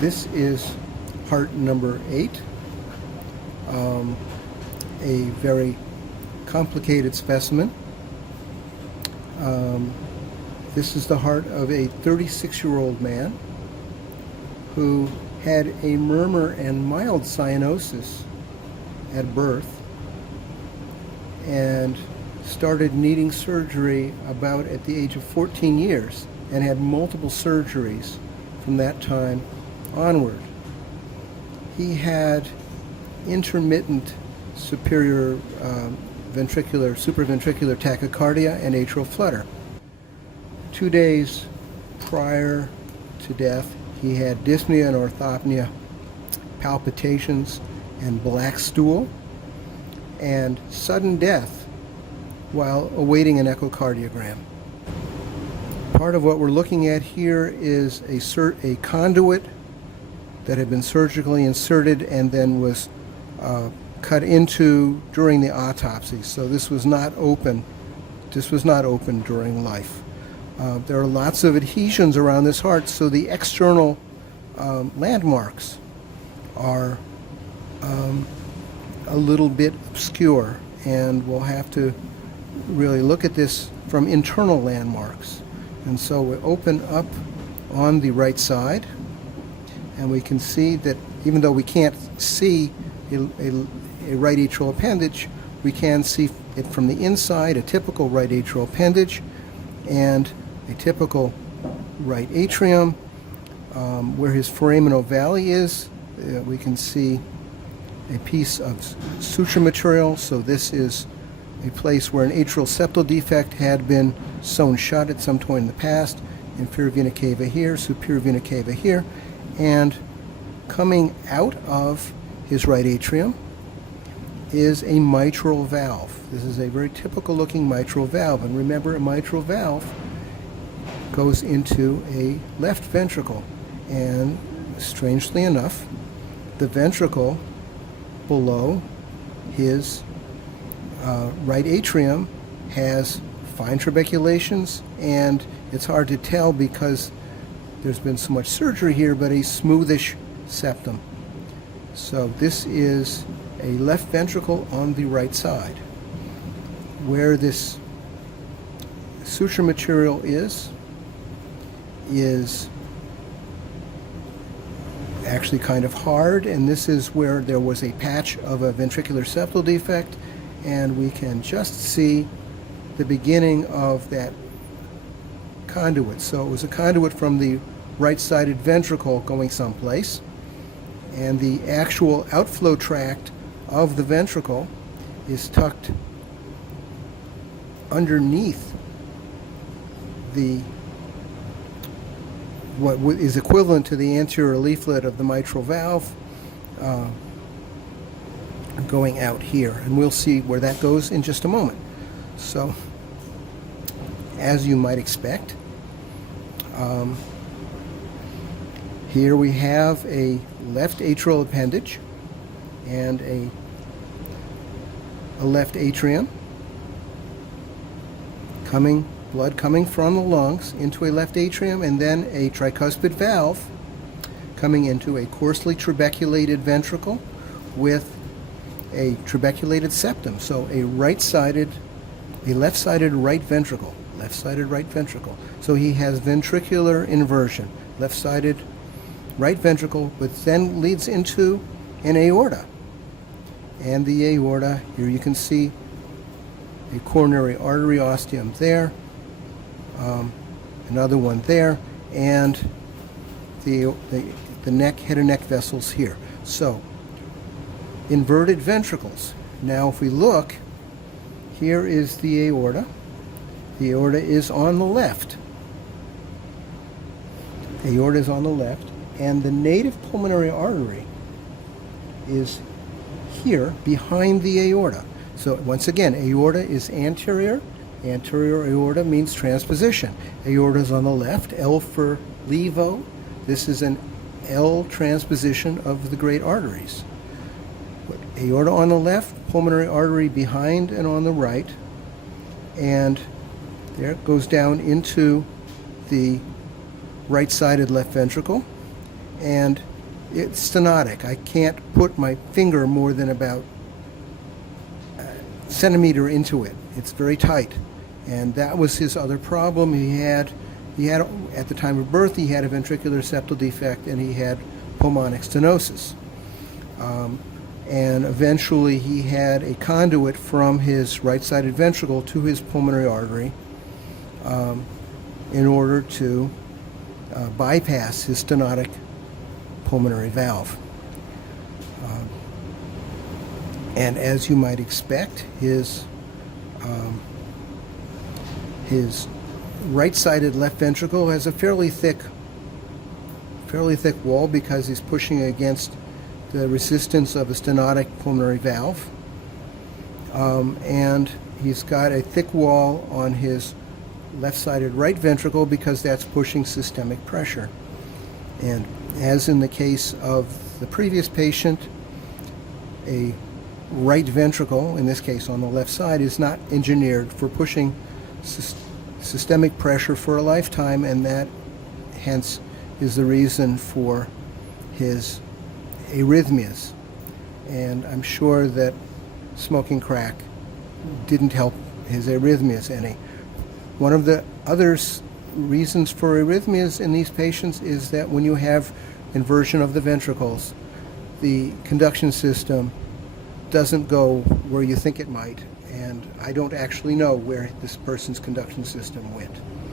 This is heart number 8, a very complicated specimen. This is the heart of a 36-year-old man who had a murmur and mild cyanosis at birth and started needing surgery about at the age of 14 years and had multiple surgeries from that time onward. He had intermittent superior supraventricular tachycardia and atrial flutter. 2 days prior to death, he had dyspnea and orthopnea, palpitations, and black stool, and sudden death while awaiting an echocardiogram. Part of what we're looking at here is a conduit that had been surgically inserted and then was cut into during the autopsy. So this was not open. This was not open during life. There are lots of adhesions around this heart, so the external landmarks are a little bit obscure, and we'll have to really look at this from internal landmarks. And so we open up on the right side, and we can see that even though we can't see a right atrial appendage, we can see it from the inside, a typical right atrial appendage and a typical right atrium. Where his foramen ovale is, we can see a piece of suture material. So this is a place where an atrial septal defect had been sewn shut at some point in the past. Inferior vena cava here, superior vena cava here, and coming out of his right atrium is a mitral valve. This is a very typical looking mitral valve, and remember, a mitral valve goes into a left ventricle, and strangely enough, the ventricle below his right atrium has fine trabeculations, and it's hard to tell because there's been so much surgery here, but a smoothish septum. So this is a left ventricle on the right side. Where this suture material is actually kind of hard, and this is where there was a patch of a ventricular septal defect, and we can just see the beginning of that conduit. So it was a conduit from the right-sided ventricle going someplace, and the actual outflow tract of the ventricle is tucked underneath what is equivalent to the anterior leaflet of the mitral valve, going out here, and we'll see where that goes in just a moment. So, as you might expect, here we have a left atrial appendage and a left atrium, blood coming from the lungs into a left atrium, and then a tricuspid valve coming into a coarsely trabeculated ventricle with a trabeculated septum. So a left-sided right ventricle, left-sided right ventricle. So he has ventricular inversion, left-sided right ventricle, which then leads into an aorta. And the aorta, here you can see a coronary artery ostium there, another one there, and the head and neck vessels here. So, inverted ventricles. Now if we look, here is the aorta. The aorta is on the left. Aorta is on the left, and the native pulmonary artery is here behind the aorta. So once again, aorta is anterior. Anterior aorta means transposition. Aorta is on the left, L for levo. This is an L transposition of the great arteries. Aorta on the left, pulmonary artery behind and on the right, and there it goes down into the right-sided left ventricle, and it's stenotic. I can't put my finger more than about a centimeter into it. It's very tight, and that was his other problem. He had at the time of birth, he had a ventricular septal defect, and he had pulmonic stenosis. And eventually he had a conduit from his right-sided ventricle to his pulmonary artery in order to bypass his stenotic pulmonary valve. And as you might expect, his right-sided left ventricle has a fairly thick wall because he's pushing against the resistance of a stenotic pulmonary valve. And he's got a thick wall on his left-sided right ventricle because that's pushing systemic pressure. And as in the case of the previous patient, a right ventricle, in this case on the left side, is not engineered for pushing systemic pressure for a lifetime, and that hence is the reason for his arrhythmias. And I'm sure that smoking crack didn't help his arrhythmias any. One of the other reasons for arrhythmias in these patients is that when you have inversion of the ventricles, the conduction system doesn't go where you think it might, and I don't actually know where this person's conduction system went.